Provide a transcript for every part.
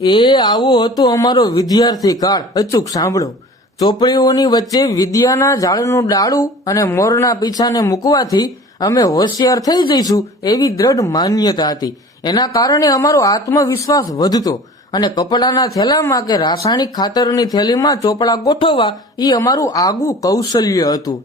એ આવો હતો અમારો વિદ્યાર્થી કાળ. અચૂક સાંભળો. ચોપડીઓની વચ્ચે વિદ્યાના ઝાડનું ડાળું અને મોરના પીછાને મૂકવાથી અમે હોશિયાર થઈ જઈશું એવી દ્રઢ માન્યતા હતી. એના કારણે અમારો આત્મવિશ્વાસ વધતો અને કપડાના થેલામાં કે રાસાયણિક ખાતરની થેલીમાં ચોપડા ગોઠવવા એ અમારું આગવું કૌશલ્ય હતું.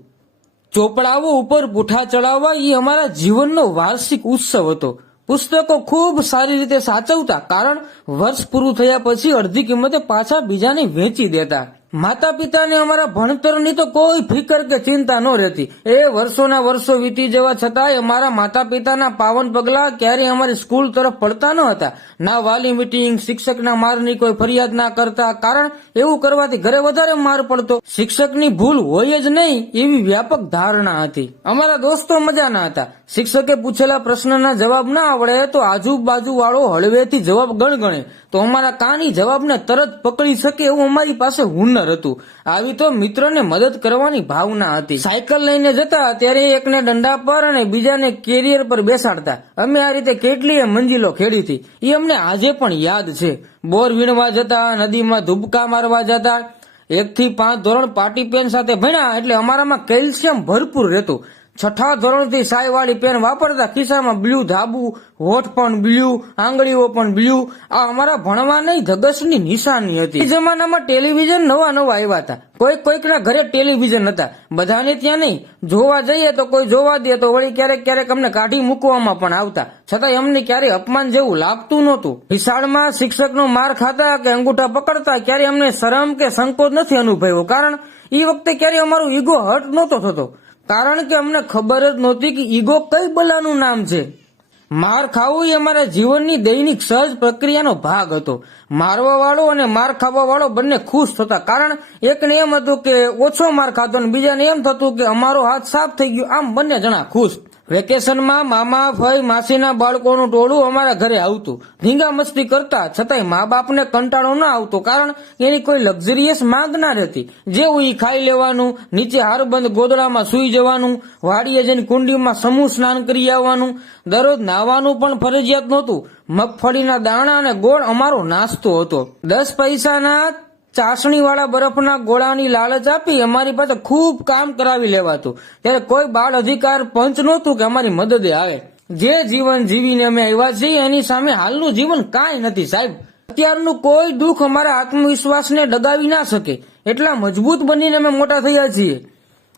ચોપડાઓ ઉપર પૂઠા ચડાવવા એ અમારા જીવનનો વાર્ષિક ઉત્સવ હતો. પુસ્તકો ખૂબ સારી રીતે સાચવતા, કારણ વર્ષ પૂરું થયા પછી અડધી કિંમતે પાછા બીજાને વેચી દેતા. માતા પિતાને અમારા ભણતરની તો કોઈ ફિકર કે ચિંતા ન રહેતી. એ વર્ષોના વર્ષો વીતી જવા છતાંય અમારા માતા પિતાના પાવન પગલા ક્યારેય અમારી સ્કૂલ તરફ પડતા ન હતા. ના વાલી મીટિંગ, શિક્ષકના મારની કોઈ ફરિયાદ ના કરતા. કારણ એવું કરવાથી ઘરે વધારે માર પડતો. શિક્ષકની ભૂલ હોય જ નહીં એવી વ્યાપક ધારણા હતી. અમારા દોસ્તો મજાના હતા. શિક્ષકે પૂછેલા પ્રશ્નના જવાબ ના આવડે તો આજુબાજુ વાળો હળવેથી જવાબ ગણગણે. તો અમારા કાની જવાબને તરત પકડી શકે એવું અમારી પાસે હુનર હતું આવી તો મિત્રોને મદદ કરવાની ભાવના હતી. સાયકલ લઈને જતા ત્યારે એકને દંડા પર અને બીજાને કેરિયર પર બેસાડતા. અમે આ રીતે કેટલીય મંજિલો ખેડી હતી. એ અમને આજે પણ યાદ છે. બોર વીણવા જતા, નદીમાં ધુબકા મારવા જતા. એક થી પાંચ ધોરણ પાટી પેન સાથે ભણ્યા એટલે અમારામાં કેલ્શિયમ ભરપૂર રહેતું. છઠ્ઠા ધોરણથી સાયવાળી પેન વાપરતા ખિસ્સામાં બ્લુ ધાબુ, હોઠ પણ બ્લુ, આંગળીઓ પણ બ્લુ. આ અમારા ભણવાની ધગસની નિશાની હતી. એ જમાનામાં ટેલિવિઝન નવા નવા આવ્યા હતા. કોઈક કોઈકના ઘરે ટેલિવિઝન હતા. બધાને ત્યાં નહીં. જોવા જઈએ તો કોઈ જોવા દે તો વળી ક્યારેક ક્યારેક અમને કાઢી મૂકવામાં પણ આવતા. છતાં અમને ક્યારેય અપમાન જેવું લાગતું નહોતું. વિશાળમાં શિક્ષકનો માર ખાતા કે અંગૂઠા પકડતા ક્યારે અમને શરમ કે સંકોચ નથી અનુભવ્યો. કારણ એ વખતે ક્યારે અમારું ઈગો હર્ટ નહોતો થતો. કારણ કે અમને ખબર જ નહોતી કે ઈગો કઈ બલાનું નામ છે. માર ખાવું એ અમારા જીવનની દૈનિક સહજ પ્રક્રિયાનો ભાગ હતો. મારવા વાળો અને માર ખાવા વાળો બંને ખુશ થતા. કારણ એકને એમ હતું કે ઓછો માર ખાતો અને બીજાને એમ થતું કે અમારો હાથ સાફ થઈ ગયો. આમ બંને જણા ખુશ. વેકેશનમાં મામા ફઈ માસીના બાળકોનું ટોળું અમારા ઘરે આવતું. ધીંગા મસ્તી કરતા છતાંય મા બાપને કંટાળો ના આવતો કારણ એની કોઈ લક્ઝરિયસ માંગ ના રહેતી. જેવું ઈ ખાઈ લેવાનું, નીચે હારબંધ ગોદડામાં સૂઈ જવાનું, વાડીએ જઈને કુંડીમાં સમૂહ સ્નાન કરી આવવાનું, દરરોજ નાવાનું પણ ફરજિયાત નહોતું. મગફળીના દાણા અને ગોળ અમારો નાસ્તો હતો. દસ પૈસાના ચાસણી વાળા બરફના ગોળાની લાલચ આપી અમારી પાસે ખૂબ કામ કરાવી લેવાતું. ત્યારે કોઈ બાળ અધિકાર પંચ નહોતું કે અમારી મદદે આવે. જે જીવન જીવીને અમે આવ્યા છીએ, એની સામે હાલનું જીવન કાંઈ નથી, સાહેબ. અત્યારનું કોઈ દુઃખ અમારા આત્મવિશ્વાસને ડગાવી ના શકે. એટલા મજબૂત બનીને અમે મોટા થયા છીએ.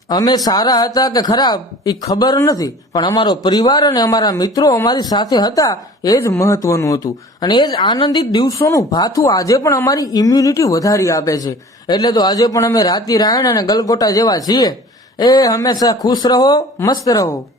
અમે સારા હતા કે ખરાબ એ ખબર નથી. પણ અમારો પરિવાર અને અમારા મિત્રો અમારી સાથે હતા, એ જ મહત્વનું હતું. અને એ જ આનંદિત દિવસોનું ભાથું આજે પણ અમારી ઇમ્યુનિટી વધારી આપે છે. એટલે તો આજે પણ અમે રાતી રાયણ અને ગલગોટા જેવા છીએ. એ હંમેશા ખુશ રહો, મસ્ત રહો.